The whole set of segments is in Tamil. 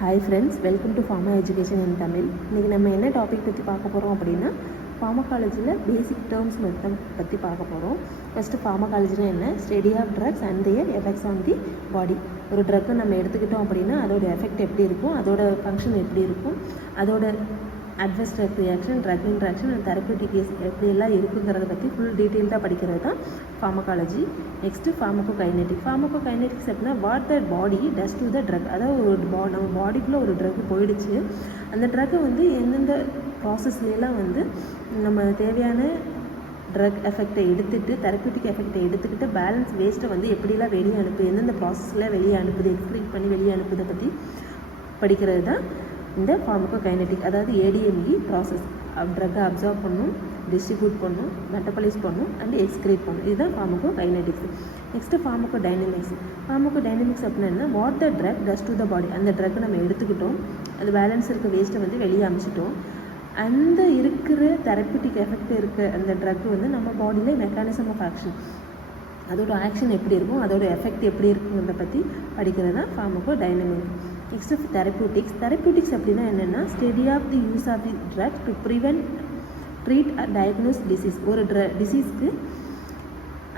Hi friends, welcome to pharma education in Tamil. இன்றைக்கி நம்ம என்ன டாபிக் பற்றி பார்க்க போகிறோம் அப்படின்னா, ஃபார்மகாலஜியில் பேசிக் டேர்ம்ஸ் பற்றி பார்க்க போகிறோம். ஃபஸ்ட்டு ஃபார்மகாலஜினா என்ன, study of drugs and their effects on the body. ஒரு ட்ரக்கை நம்ம எடுத்துக்கிட்டோம் அப்படின்னா அதோட எஃபெக்ட் எப்படி இருக்கும், அதோட ஃபங்க்ஷன் எப்படி இருக்கும், அதோட adverse drug reaction, drug interaction and therapeutic எப்படியெல்லாம் இருக்குங்கிறத பற்றி ஃபுல் டீட்டெயில்டாக படிக்கிறது தான் ஃபார்மகாலஜி. நெக்ஸ்ட்டு ஃபார்மகோகைனெட்டிக்ஸ் அப்படின்னா what the body does to the drug. அதாவது ஒரு நம்ம பாடிக்குள்ளே ஒரு ட்ரக் போயிடுச்சு, அந்த ட்ரக்கை வந்து எந்தெந்த ப்ராசஸ்லாம் வந்து நம்ம தேவையான ட்ரக் எஃபெக்டை எடுத்துகிட்டு தெரப்யூட்டிக் எஃபெக்டை எடுத்துக்கிட்டு பேலன்ஸ் வேஸ்ட்டை வந்து எப்படிலாம் வெளியே அனுப்புது, எந்தெந்த ப்ராசஸில் வெளியே அனுப்புது, எக்ஸ்க்ரீட் பண்ணி வெளியே அனுப்புதை பற்றி படிக்கிறது தான் இந்த ஃபார்மகோகைனெட்டிக். அதாவது ஏடிஎம்இ ப்ராசஸ். ட்ரக்கை அப்சர்வ் பண்ணும், டிஸ்ட்ரிபியூட் பண்ணும், மெட்டபலைஸ் பண்ணும் அண்ட் எக்ஸ்க்ரீட் பண்ணும். இதுதான் ஃபார்மகோகைனெட்டிக்ஸ். நெக்ஸ்ட்டு ஃபார்மகோடைனமிக்ஸ் அப்படின்னா what the drug does to the body. அந்த ட்ரக்கை நம்ம எடுத்துக்கிட்டோம், அந்த பேலன்ஸ் இருக்க வேஸ்ட்டை வந்து வெளியே அமிச்சிட்டோம், அந்த இருக்கிற தெரப்யூட்டிக் எஃபெக்ட் இருக்க அந்த ட்ரக் வந்து நம்ம பாடியில் மெக்கானிசம் ஆஃப் ஆக்ஷன், அதோட ஆக்ஷன் எப்படி இருக்கும், அதோட எஃபெக்ட் எப்படி இருக்குங்கிறத பற்றி படிக்கிறது தான் ஃபார்மகோடைனமிக்ஸ். நெக்ஸ்ட்டு தெரப்யூட்டிக்ஸ் அப்படின்னா என்னென்னா study of the use of the drug to prevent, treat, diagnose disease. ஒரு டிசீஸ்க்கு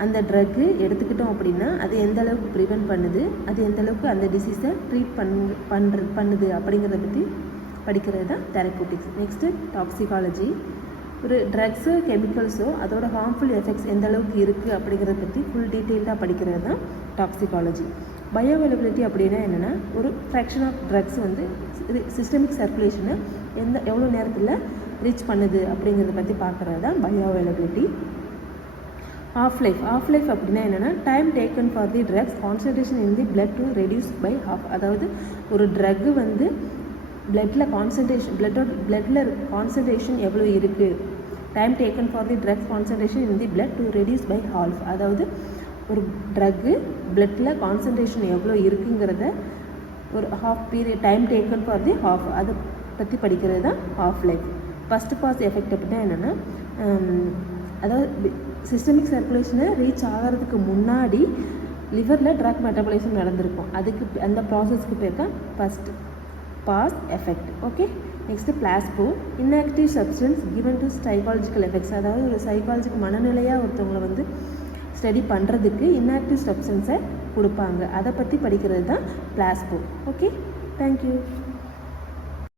அந்த ட்ரக்கு எடுத்துக்கிட்டோம் அப்படின்னா அது எந்த அளவுக்கு ப்ரிவென்ட் பண்ணுது, அது எந்த அளவுக்கு அந்த டிசீஸை ட்ரீட் பண்ணுது அப்படிங்கிறத பற்றி படிக்கிறது தான் தெரப்யூட்டிக்ஸ். Next toxicology. ஒரு ட்ரக்ஸோ கெமிக்கல்ஸோ அதோட ஹார்ம்ஃபுல் எஃபெக்ட்ஸ் எந்த அளவுக்கு இருக்குது அப்படிங்கிறத பற்றி ஃபுல் டீட்டெயில்டாக படிக்கிறது தான் டாக்ஸிகாலஜி. பயோஅவைலபிலிட்டி அப்படின்னா என்னென்னா ஒரு ஃப்ராக்ஷன் ஆஃப் ட்ரக்ஸ் வந்து சிஸ்டமிக் சர்க்குலேஷனை எவ்வளோ நேரத்தில் ரீச் பண்ணுது அப்படிங்கிறத பற்றி பார்க்குறது தான் பயோஅவைலபிலிட்டி. ஆஃப் லைஃப் அப்படின்னா என்னென்னா time taken for the drug's concentration in the blood to reduce by half. அதாவது ஒரு ட்ரக்கு வந்து பிளட்டில் கான்சன்ட்ரேஷன் எவ்வளோ இருக்குது, time taken for the drug's concentration in the blood to reduce by half. அதாவது ஒரு ட்ரக்கு பிளட்டில் கான்சன்ட்ரேஷன் எவ்வளோ இருக்குங்கிறத ஒரு half period time taken for the half, அதை பற்றி படிக்கிறது தான் half life. First pass effect அப்படின்னா என்னென்னா அதாவது சிஸ்டமிக் சர்க்குலேஷனை ரீச் ஆகிறதுக்கு முன்னாடி லிவரில் ட்ரக் மெட்டபலைசேஷன் நடந்திருக்கும், அதுக்கு அந்த ப்ராசஸ்க்கு பேர் தான் first pass effect. Okay. Next placebo. Inactive substance given to psychological effects. அதாவது ஒரு சைக்காலஜிக்கு மனநிலையாக ஒருத்தவங்களை வந்து ஸ்டடி பண்ணுறதுக்கு இன்ஆக்டிவ் சப்ஸ்டன்ஸை கொடுப்பாங்க, அதை பற்றி படிக்கிறது தான் பிளாஸ்போ. Okay, thank you.